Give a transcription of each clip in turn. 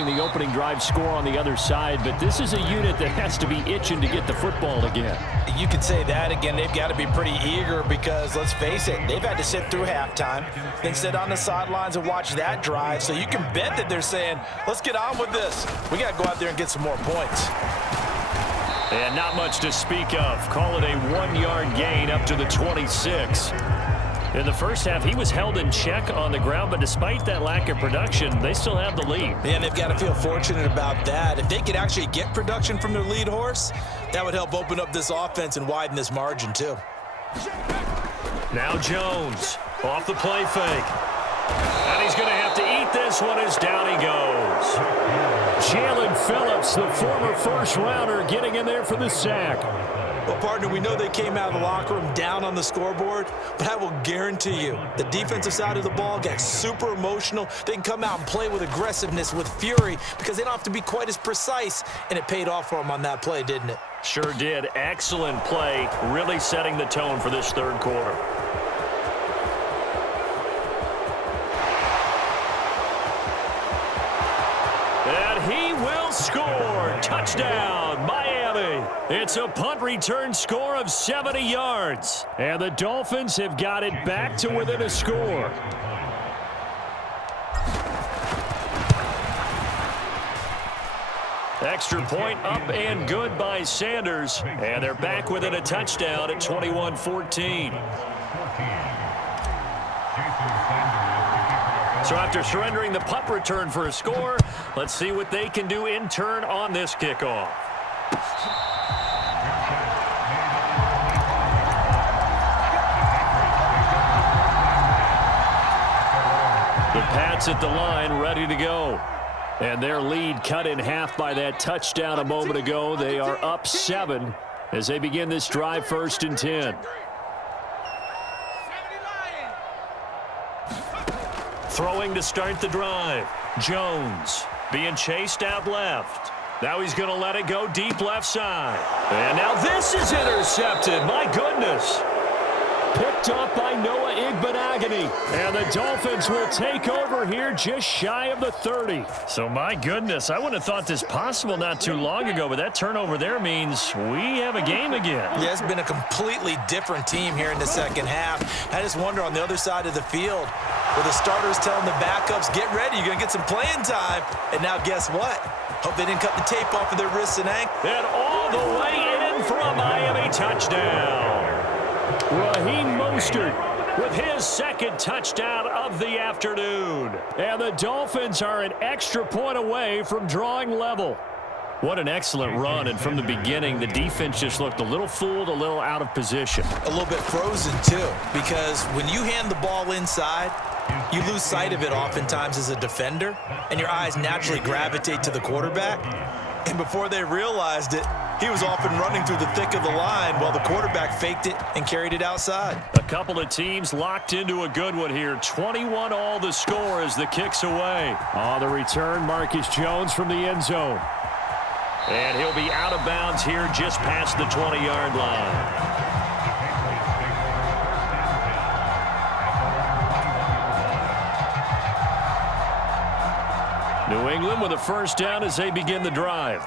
allowing the opening drive score on the other side, but this is a unit that has to be itching to get the football again. You could say that again. They've got to be pretty eager because, let's face it, they've had to sit through halftime, then sit on the sidelines and watch that drive. So you can bet that they're saying, let's get on with this. We got to go out there and get some more points. And not much to speak of. Call it a 1-yard gain up to the 26. In the first half, he was held in check on the ground, but despite that lack of production, they still have the lead. Yeah, and they've got to feel fortunate about that. If they could actually get production from their lead horse, that would help open up this offense and widen this margin too. Now Jones off the play fake. And he's going to have to eat this one as down he goes. Jalen Phillips, the former first-rounder, getting in there for the sack. Well, partner, we know they came out of the locker room down on the scoreboard, but I will guarantee you the defensive side of the ball got super emotional. They can come out and play with aggressiveness, with fury, because they don't have to be quite as precise, and it paid off for them on that play, didn't it? Sure did. Excellent play, really setting the tone for this third quarter. And he will score. Touchdown, Miami. It's a punt return score of 70 yards. And the Dolphins have got it back to within a score. Extra point up and good by Sanders. And they're back within a touchdown at 21-14. So after surrendering the punt return for a score, let's see what they can do in turn on this kickoff. The Pats at the line, ready to go. And their lead cut in half by that touchdown a moment ago. They are up 7 as they begin this drive, 1st and 10. Throwing to start the drive. Jones being chased out left. Now he's going to let it go deep left side. And now this is intercepted. My goodness. Picked up by Noah Igbenogany. And the Dolphins will take over here just shy of the 30. So my goodness, I wouldn't have thought this possible not too long ago, but that turnover there means we have a game again. Yeah, it's been a completely different team here in the second half. I just wonder on the other side of the field, where the starters telling the backups, get ready, you're going to get some playing time. And now guess what? Hope they didn't cut the tape off of their wrists and ankles. And all the way in for a Miami touchdown. Raheem Mostert with his second touchdown of the afternoon. And the Dolphins are an extra point away from drawing level. What an excellent run, and from the beginning, the defense just looked a little fooled, a little out of position. A little bit frozen, too, because when you hand the ball inside, you lose sight of it oftentimes as a defender, and your eyes naturally gravitate to the quarterback. And before they realized it, he was off and running through the thick of the line while the quarterback faked it and carried it outside. A couple of teams locked into a good one here. 21 all the score as the kick's away. On the return, Marcus Jones from the end zone. And he'll be out of bounds here just past the 20-yard line. New England with a first down as they begin the drive.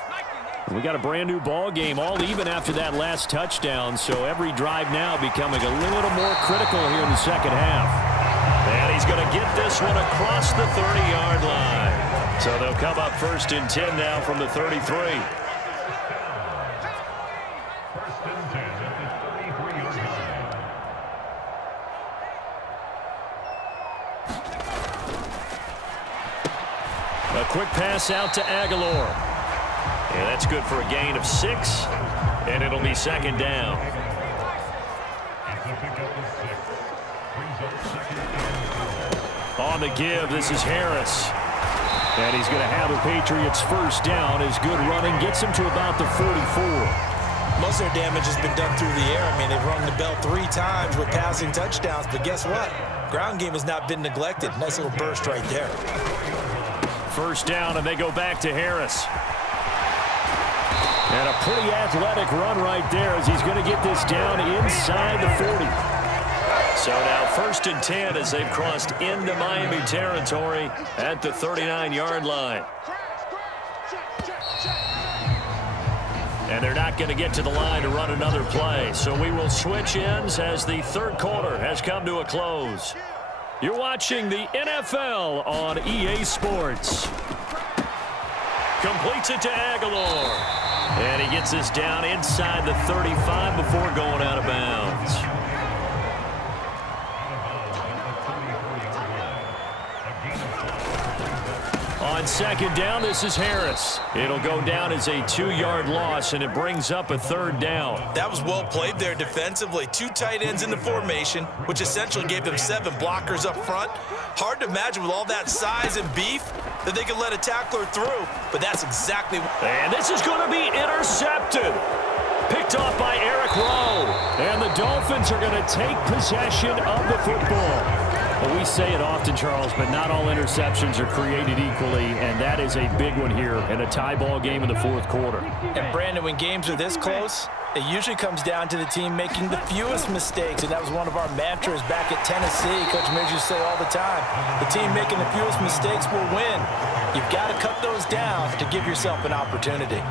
We got a brand new ball game, all even after that last touchdown, so every drive now becoming a little more critical here in the second half. And he's going to get this one across the 30-yard line. So they'll come up 1st and 10 now from the 33. A quick pass out to Aguilar. And that's good for a gain of 6, and it'll be 2nd down. On the give, this is Harris. And he's going to have the Patriots first down. His good running gets him to about the 44. Most of their damage has been done through the air. I mean, they've rung the bell 3 times with passing touchdowns, but guess what? Ground game has not been neglected. Nice little burst right there. First down, and they go back to Harris. And a pretty athletic run right there as he's going to get this down inside the 40. So now 1st and 10 as they've crossed into Miami territory at the 39-yard line. And they're not going to get to the line to run another play. So we will switch ends as the third quarter has come to a close. You're watching the NFL on EA Sports. Completes it to Aguilar. And he gets this down inside the 35 before going out of bounds. On second down, this is Harris. It'll go down as a 2-yard loss, and it brings up a third down. That was well played there defensively. 2 tight ends in the formation, which essentially gave them 7 blockers up front. Hard to imagine with all that size and beef that they could let a tackler through, but that's exactly what... And this is going to be intercepted. Picked off by Eric Rowe. And the Dolphins are going to take possession of the football. Well, we say it often, Charles, but not all interceptions are created equally, and that is a big one here in a tie ball game in the fourth quarter. And, Brandon, when games are this close, it usually comes down to the team making the fewest mistakes, and that was one of our mantras back at Tennessee. Coach Midge used to say all the time, the team making the fewest mistakes will win. You've got to cut those down to give yourself an opportunity.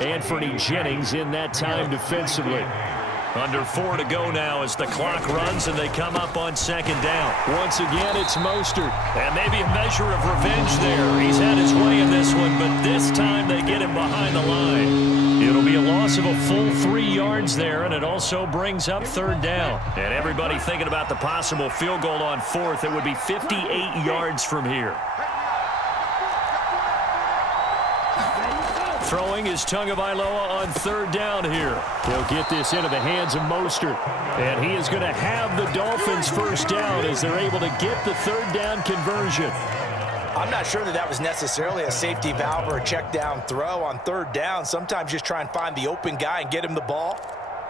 Anthony Jennings in that time defensively. Under 4 to go now as the clock runs and they come up on second down. Once again, it's Mostert. And maybe a measure of revenge there. He's had his way in this one, but this time they get him behind the line. It'll be a loss of a full 3 yards there, and it also brings up third down. And everybody thinking about the possible field goal on fourth. It would be 58 yards from here. Throwing is Tagovailoa on third down here. He'll get this into the hands of Mostert. And he is going to have the Dolphins first down as they're able to get the third down conversion. I'm not sure that was necessarily a safety valve or a check down throw on third down. Sometimes just try and find the open guy and get him the ball.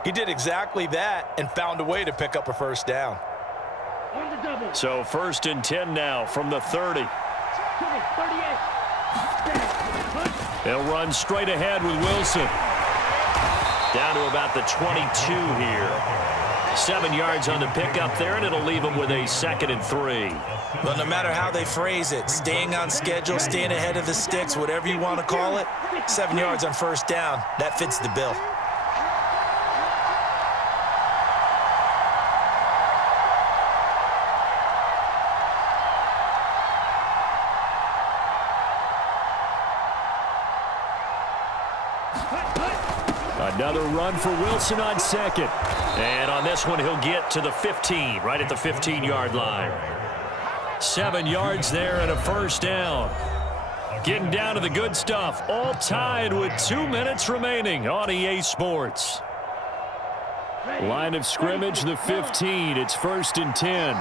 He did exactly that and found a way to pick up a first down. So 1st and 10 now from the 30. They'll run straight ahead with Wilson. Down to about the 22 here. 7 yards on the pickup there, and it'll leave them with a 2nd and 3. Well, no matter how they phrase it, staying on schedule, staying ahead of the sticks, whatever you want to call it, 7 yards on first down, that fits the bill. Another run for Wilson on second. And on this one, he'll get to the 15, right at the 15-yard line. 7 yards there and a first down. Getting down to the good stuff. All tied with 2 minutes remaining on EA Sports. Line of scrimmage, the 15. It's 1st and 10.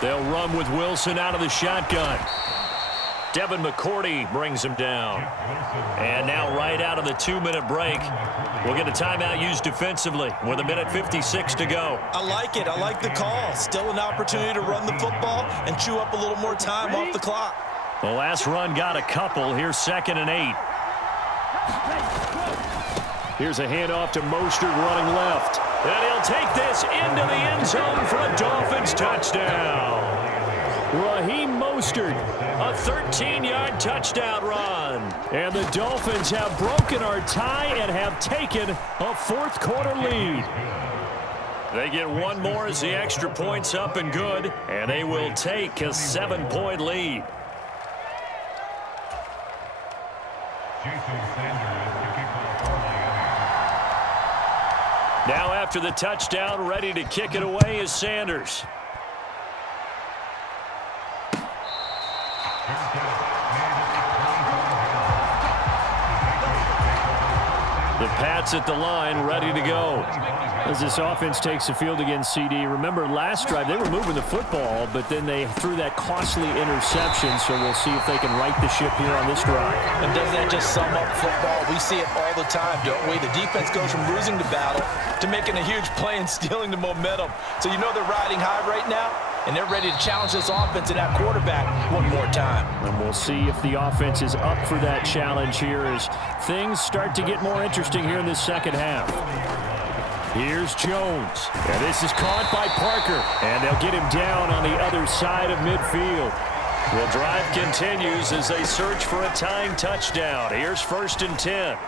They'll run with Wilson out of the shotgun. Devin McCourty brings him down. And now right out of the 2-minute break, we'll get a timeout used defensively with 1:56 to go. I like it. I like the call. Still an opportunity to run the football and chew up a little more time off the clock. The last run got a couple. Here's 2nd and 8. Here's a handoff to Mostert running left. And he'll take this into the end zone for a Dolphins touchdown. Raheem Mostert, a 13-yard touchdown run. And the Dolphins have broken our tie and have taken a fourth quarter lead. They get one more as the extra point's up and good, and they will take a 7-point lead. Now after the touchdown, ready to kick it away is Sanders. The Pats at the line, ready to go. As this offense takes the field against CD. Remember, last drive, they were moving the football, but then they threw that costly interception, so we'll see if they can right the ship here on this drive. And doesn't that just sum up football? We see it all the time, don't we? The defense goes from losing the battle to making a huge play and stealing the momentum. So you know they're riding high right now, and they're ready to challenge this offense and that quarterback one more time. And we'll see if the offense is up for that challenge here as things start to get more interesting here in this second half. Here's Jones. And this is caught by Parker. And they'll get him down on the other side of midfield. The drive continues as they search for a tying touchdown. Here's 1st and 10.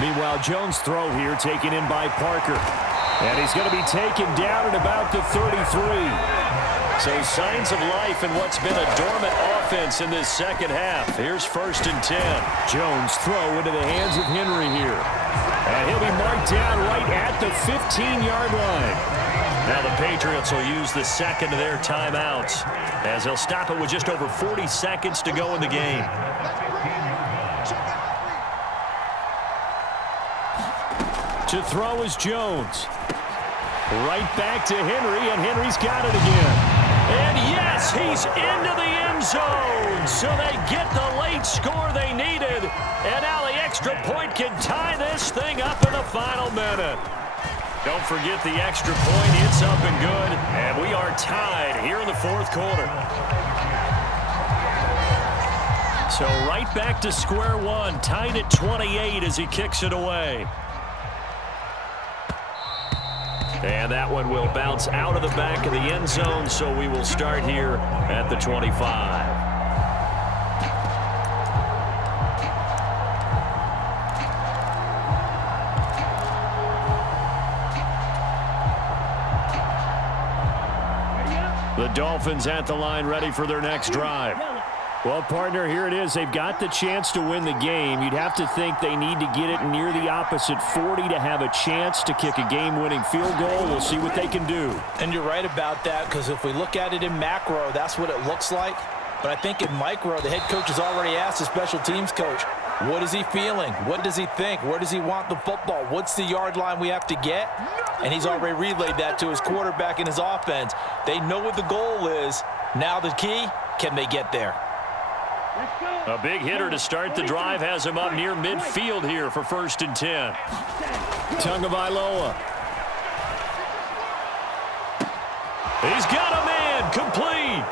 Meanwhile, Jones' throw here taken in by Parker. And he's going to be taken down at about the 33. So signs of life in what's been a dormant offense in this second half. Here's 1st and 10. Jones' throw into the hands of Henry here. And he'll be marked down right at the 15-yard line. Now the Patriots will use the second of their timeouts as they'll stop it with just over 40 seconds to go in the game. To throw is Jones. Right back to Henry, and Henry's got it again. And yes, he's into the end zone. So they get the late score they needed. And now the extra point can tie this thing up in the final minute. Don't forget the extra point. It's up and good. And we are tied here in the 4th quarter. So right back to square one. Tied at 28 as he kicks it away. And that one will bounce out of the back of the end zone, so we will start here at the 25. The Dolphins at the line ready for their next drive. Well, partner, here it is. They've got the chance to win the game. You'd have to think they need to get it near the opposite 40 to have a chance to kick a game-winning field goal. We'll see what they can do. And you're right about that, because if we look at it in macro, that's what it looks like. But I think in micro, the head coach has already asked the special teams coach, what is he feeling? What does he think? Where does he want the football? What's the yard line we have to get? And he's already relayed that to his quarterback and his offense. They know what the goal is. Now the key, can they get there? A big hitter to start the drive has him up near midfield here for 1st and 10. Tagovailoa. He's got a man complete.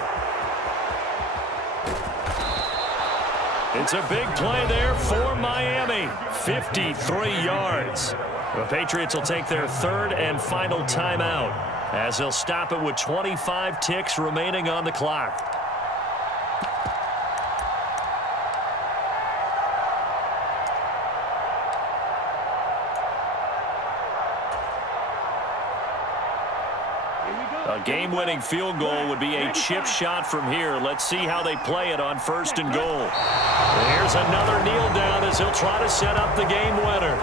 It's a big play there for Miami. 53 yards. The Patriots will take their 3rd and final timeout as they'll stop it with 25 ticks remaining on the clock. A game-winning field goal would be a chip shot from here. Let's see how they play it on 1st and goal. Here's another kneel down as he'll try to set up the game winner.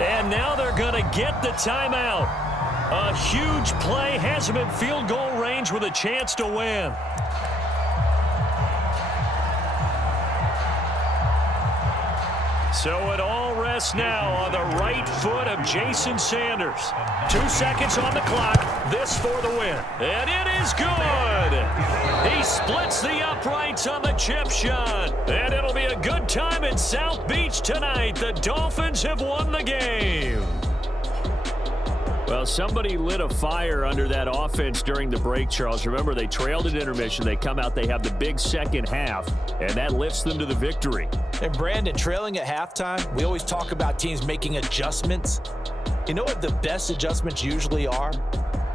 And now they're going to get the timeout. A huge play has him in field goal range with a chance to win. So it all rests now on the right foot of Jason Sanders. 2 seconds on the clock. This for the win. And it is good. He splits the uprights on the chip shot. And it'll be a good time in South Beach tonight. The Dolphins have won the game. Well, somebody lit a fire under that offense during the break, Charles. Remember, they trailed at intermission. They come out, they have the big second half, and that lifts them to the victory. And Brandon, trailing at halftime, we always talk about teams making adjustments. You know what the best adjustments usually are?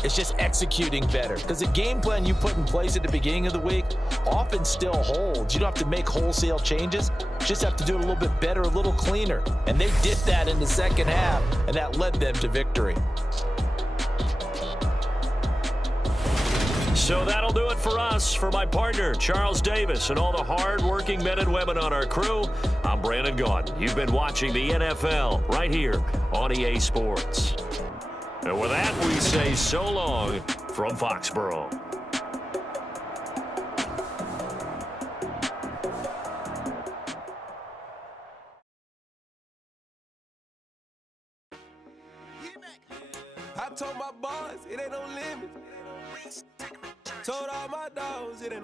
It's just executing better. Because the game plan you put in place at the beginning of the week often still holds. You don't have to make wholesale changes. You just have to do it a little bit better, a little cleaner. And they did that in the second half, and that led them to victory. So that'll do it for us. For my partner, Charles Davis, and all the hard-working men and women on our crew, I'm Brandon Gaudin. You've been watching the NFL right here on EA Sports. And with that, we say so long from Foxborough. I told my boys, it ain't no limit. Told all my dogs, it ain't